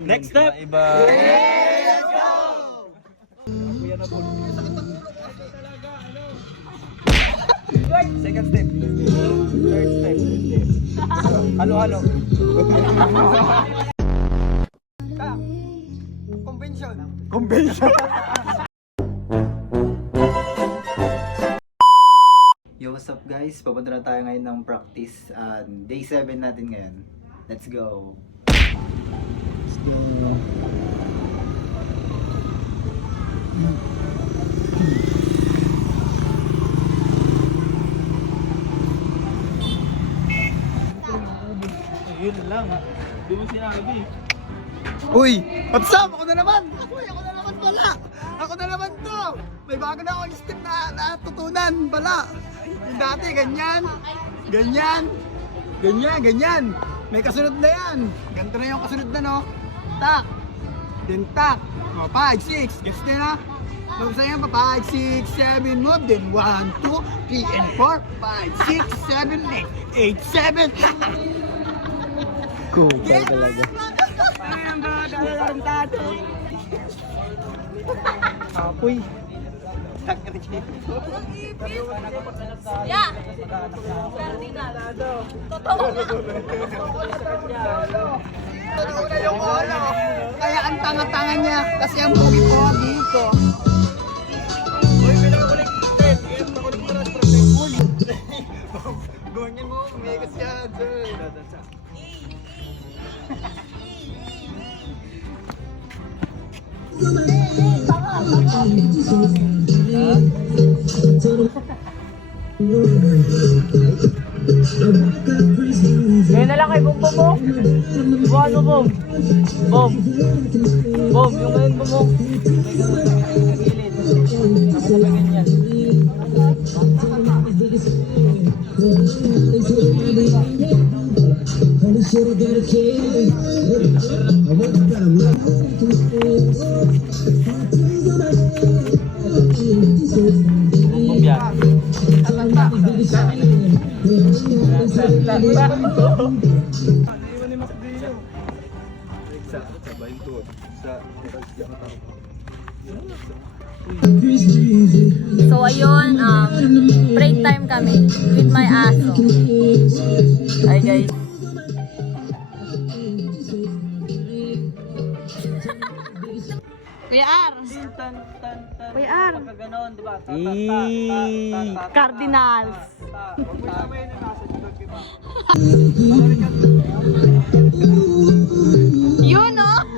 Next step! Iba. Let's go! Second step. Third step. Halo-halo. Convention. Convention. Yo, what's up guys? Papunta na tayo ngayon ng practice. Day 7 natin ngayon. Let's go! Let's go! Yun lang. Di mo sinabi. Uy! What's up? Ako na naman! Uy, ako na naman pala! Ako na naman to! May bago na akong step na natutunan pala! Yung dati, ganyan! Ganyan! Ganyan, ganyan! May kasunod na yan! Ganito na yung kasunod na, no? Tak! Then tak! O, 5, 6! Gets nyo na? Tapos na yan pa, 5, 6, 7 move! Then 1, 2, 3, and 4! 5, 6, 7, 8, 7! Cool talaga. Ayan ba? Dalarantado. Apoy. Yeah! Ferdinand. Totoo na. Totoo na yung ulo. Kaya ang tanga-tanga niya. Kasi ang pogi-pogi ko. Uy, pinakakulik. Makulik mo na sa protect. Ganyan mo, megas yan. Ngayon na lang kay Bom Bom mo. Buwan mo Bom. Bom. Bom, yung ngayon Bom mo. May gilid. Nakasabay ganyan. Bom yan. So ayun, break time kami with my aso. Hi guys. Kuya R! Kuya R! Pagka ganon, diba? Cardinals! Huwag mo isama yun yung nasa dito. Yun oh!